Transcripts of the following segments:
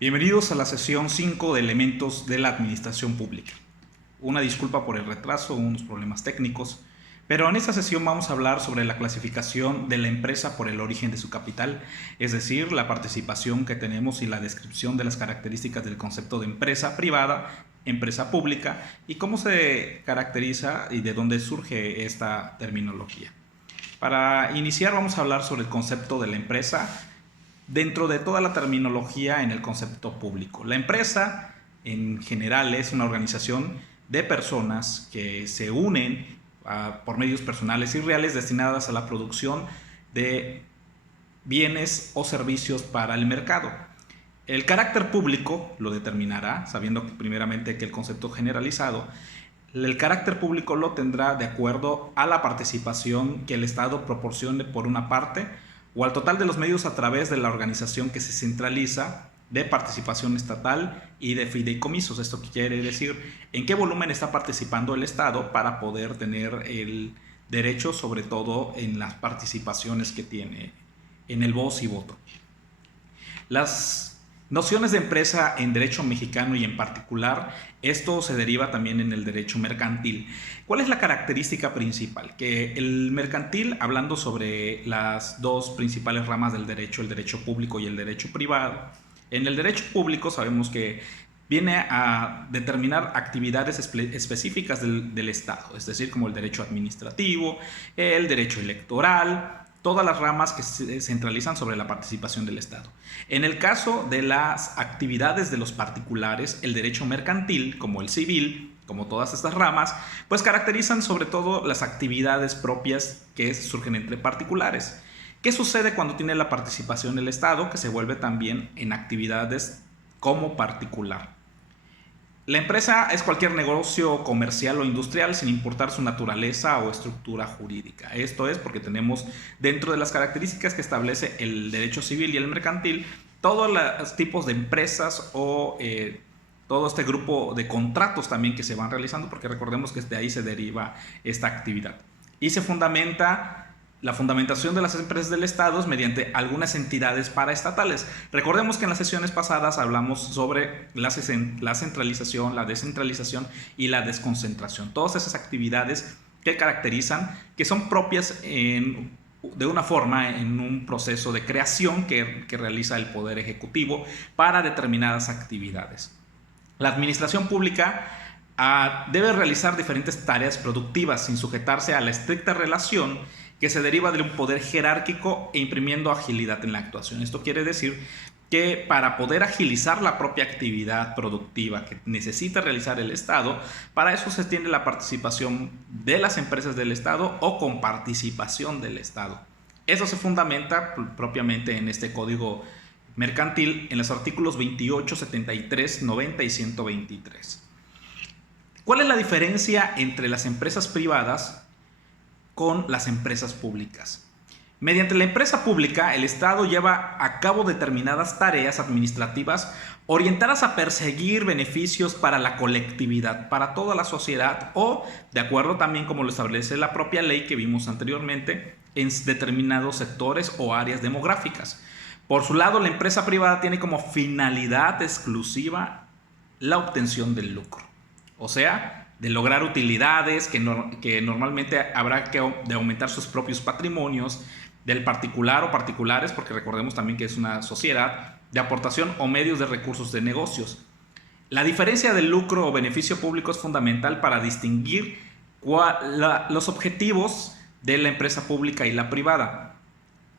Bienvenidos a la sesión 5 de elementos de la administración pública. Una disculpa por el retraso, unos problemas técnicos, pero en esta sesión vamos a hablar sobre la clasificación de la empresa por el origen de su capital, es decir, la participación que tenemos y la descripción de las características del concepto de empresa privada, empresa pública y cómo se caracteriza y de dónde surge esta terminología. Para iniciar vamos a hablar sobre el concepto de la empresa dentro de toda la terminología en el concepto público. La empresa en general es una organización de personas que se unen por medios personales y reales destinadas a la producción de bienes o servicios para el mercado. El carácter público lo determinará, sabiendo primeramente que el concepto generalizado, el carácter público lo tendrá de acuerdo a la participación que el Estado proporcione por una parte o al total de los medios a través de la organización que se centraliza de participación estatal y de fideicomisos. Esto quiere decir en qué volumen está participando el Estado para poder tener el derecho, sobre todo en las participaciones que tiene en el voz y voto. Las nociones de empresa en derecho mexicano y en particular, esto se deriva también en el derecho mercantil. ¿Cuál es la característica principal? Que el mercantil, hablando sobre las dos principales ramas del derecho, el derecho público y el derecho privado, en el derecho público sabemos que viene a determinar actividades específicas del Estado, es decir, como el derecho administrativo, el derecho electoral, todas las ramas que se centralizan sobre la participación del Estado. En el caso de las actividades de los particulares, el derecho mercantil, como el civil, como todas estas ramas, pues caracterizan sobre todo las actividades propias que surgen entre particulares. ¿Qué sucede cuando tiene la participación del Estado? Que se vuelve también en actividades como particular. La empresa es cualquier negocio comercial o industrial sin importar su naturaleza o estructura jurídica. Esto es porque tenemos dentro de las características que establece el derecho civil y el mercantil todos los tipos de empresas o todo este grupo de contratos también que se van realizando, porque recordemos que de ahí se deriva esta actividad. Y se fundamenta la fundamentación de las empresas del Estado es mediante algunas entidades paraestatales. Recordemos que en las sesiones pasadas hablamos sobre la centralización, la descentralización y la desconcentración. Todas esas actividades que caracterizan, que son propias de una forma en un proceso de creación que realiza el Poder Ejecutivo para determinadas actividades. La administración pública debe realizar diferentes tareas productivas sin sujetarse a la estricta relación que se deriva de un poder jerárquico e imprimiendo agilidad en la actuación. Esto quiere decir que para poder agilizar la propia actividad productiva que necesita realizar el Estado, para eso se tiene la participación de las empresas del Estado o con participación del Estado. Eso se fundamenta propiamente en este código mercantil en los artículos 28, 73, 90 y 123. ¿Cuál es la diferencia entre las empresas privadas con las empresas públicas? Mediante la empresa pública, el Estado lleva a cabo determinadas tareas administrativas orientadas a perseguir beneficios para la colectividad, para toda la sociedad o, de acuerdo también como lo establece la propia ley que vimos anteriormente, en determinados sectores o áreas demográficas. Por su lado, la empresa privada tiene como finalidad exclusiva la obtención del lucro, o sea, de lograr utilidades que normalmente habrá que de aumentar sus propios patrimonios, del particular o particulares, porque recordemos también que es una sociedad, de aportación o medios de recursos de negocios. La diferencia del lucro o beneficio público es fundamental para distinguir los objetivos de la empresa pública y la privada.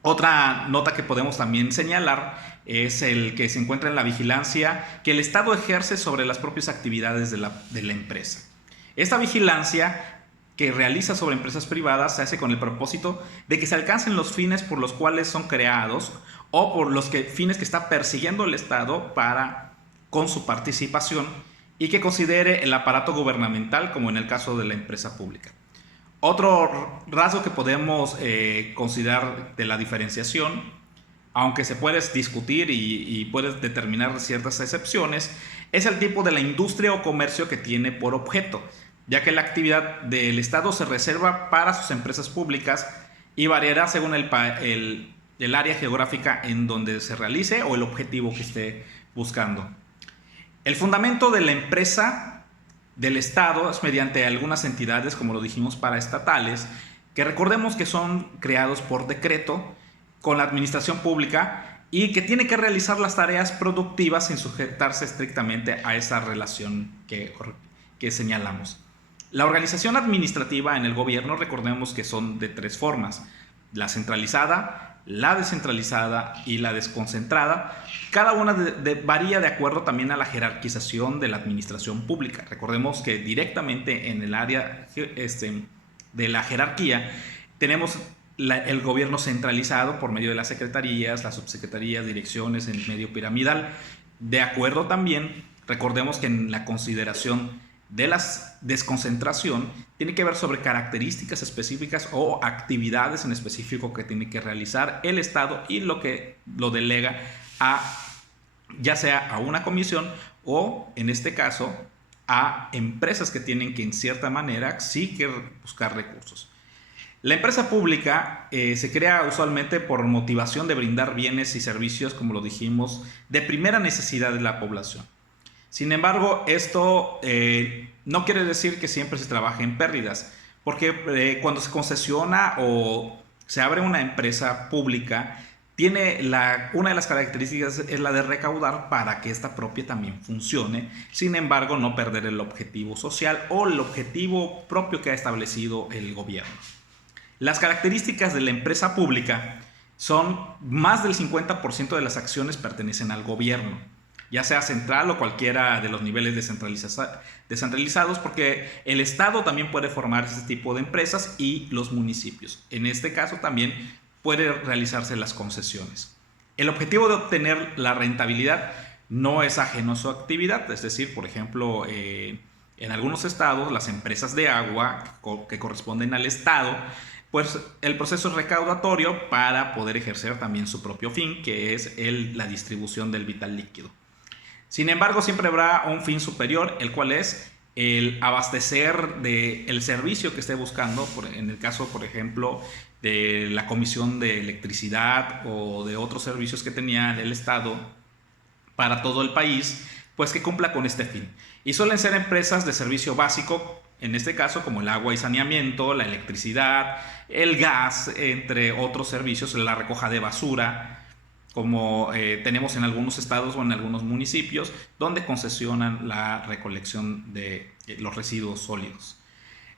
Otra nota que podemos también señalar es el que se encuentra en la vigilancia que el Estado ejerce sobre las propias actividades de la empresa. Esta vigilancia que realiza sobre empresas privadas se hace con el propósito de que se alcancen los fines por los cuales son creados o por los fines que está persiguiendo el Estado con su participación y que considere el aparato gubernamental como en el caso de la empresa pública. Otro rasgo que podemos considerar de la diferenciación, aunque se puede discutir y puedes determinar ciertas excepciones, es el tipo de la industria o comercio que tiene por objeto, ya que la actividad del Estado se reserva para sus empresas públicas y variará según el el área geográfica en donde se realice o el objetivo que esté buscando. El fundamento de la empresa del Estado es mediante algunas entidades, como lo dijimos, paraestatales, que recordemos que son creados por decreto con la administración pública y que tiene que realizar las tareas productivas sin sujetarse estrictamente a esa relación que señalamos. La organización administrativa en el gobierno, recordemos que son de tres formas: la centralizada, la descentralizada y la desconcentrada. Cada una varía de acuerdo también a la jerarquización de la administración pública. Recordemos que directamente en el área de la jerarquía tenemos el gobierno centralizado por medio de las secretarías, las subsecretarías, direcciones en medio piramidal. De acuerdo también, recordemos que en la consideración de la desconcentración tiene que ver sobre características específicas o actividades en específico que tiene que realizar el Estado y lo que lo delega ya sea a una comisión o, en este caso, a empresas que tienen que, en cierta manera, sí que buscar recursos. La empresa pública se crea usualmente por motivación de brindar bienes y servicios, como lo dijimos, de primera necesidad de la población. Sin embargo, esto no quiere decir que siempre se trabaje en pérdidas, porque cuando se concesiona o se abre una empresa pública, una de las características es la de recaudar para que esta propia también funcione, sin embargo no perder el objetivo social o el objetivo propio que ha establecido el gobierno. Las características de la empresa pública son: más del 50% de las acciones pertenecen al gobierno, ya sea central o cualquiera de los niveles descentralizados, porque el Estado también puede formar ese tipo de empresas y los municipios. En este caso también puede realizarse las concesiones. El objetivo de obtener la rentabilidad no es ajeno a su actividad, es decir, por ejemplo, en algunos estados las empresas de agua que corresponden al Estado, pues el proceso es recaudatorio para poder ejercer también su propio fin, que es la distribución del vital líquido. Sin embargo, siempre habrá un fin superior, el cual es el abastecer del servicio que esté buscando, en el caso, por ejemplo, de la Comisión de Electricidad o de otros servicios que tenía el Estado para todo el país, pues que cumpla con este fin. Y suelen ser empresas de servicio básico, en este caso como el agua y saneamiento, la electricidad, el gas, entre otros servicios, la recoja de basura, como tenemos en algunos estados o en algunos municipios, donde concesionan la recolección de los residuos sólidos.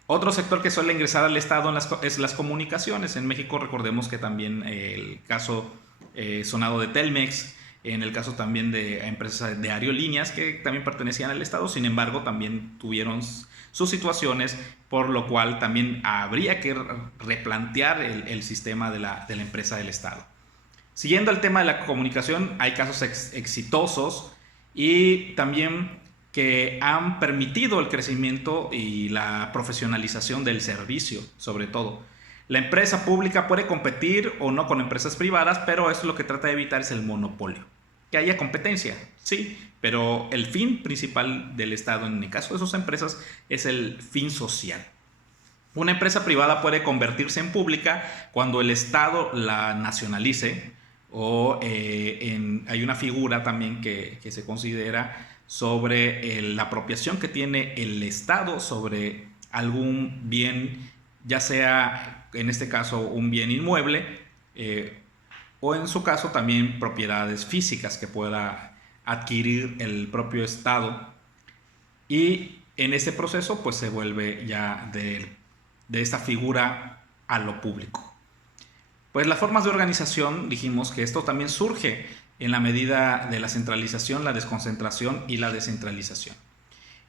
Otro sector que suele ingresar al Estado es las comunicaciones. En México recordemos que también el caso sonado de Telmex, en el caso también de empresas de aerolíneas que también pertenecían al Estado, sin embargo también tuvieron sus situaciones, por lo cual también habría que replantear el sistema de la empresa del Estado. Siguiendo el tema de la comunicación, hay casos exitosos y también que han permitido el crecimiento y la profesionalización del servicio, sobre todo. La empresa pública puede competir o no con empresas privadas, pero eso lo que trata de evitar es el monopolio. Que haya competencia, sí, pero el fin principal del Estado, en el caso de sus empresas, es el fin social. Una empresa privada puede convertirse en pública cuando el Estado la nacionalice, o hay una figura también que se considera sobre la apropiación que tiene el Estado sobre algún bien, ya sea en este caso un bien inmueble o en su caso también propiedades físicas que pueda adquirir el propio Estado, y en ese proceso pues se vuelve ya de esta figura a lo público. Pues las formas de organización, dijimos que esto también surge en la medida de la centralización, la desconcentración y la descentralización.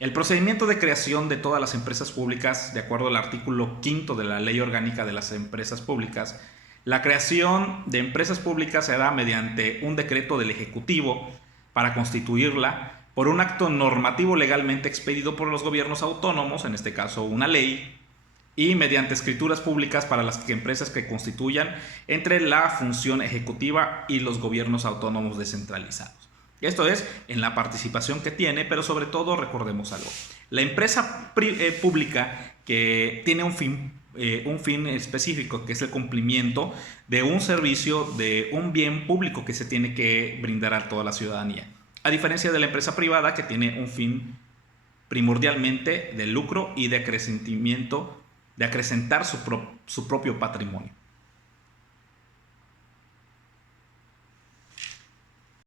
El procedimiento de creación de todas las empresas públicas, de acuerdo al artículo 5 de la Ley Orgánica de las Empresas Públicas, la creación de empresas públicas se da mediante un decreto del Ejecutivo para constituirla, por un acto normativo legalmente expedido por los gobiernos autónomos, en este caso una ley, y mediante escrituras públicas para las empresas que constituyan entre la función ejecutiva y los gobiernos autónomos descentralizados. Esto es en la participación que tiene, pero sobre todo recordemos algo. La empresa pública que tiene un fin un fin específico, que es el cumplimiento de un servicio, de un bien público que se tiene que brindar a toda la ciudadanía. A diferencia de la empresa privada, que tiene un fin primordialmente de lucro y de acrecentamiento, de acrecentar su propio patrimonio.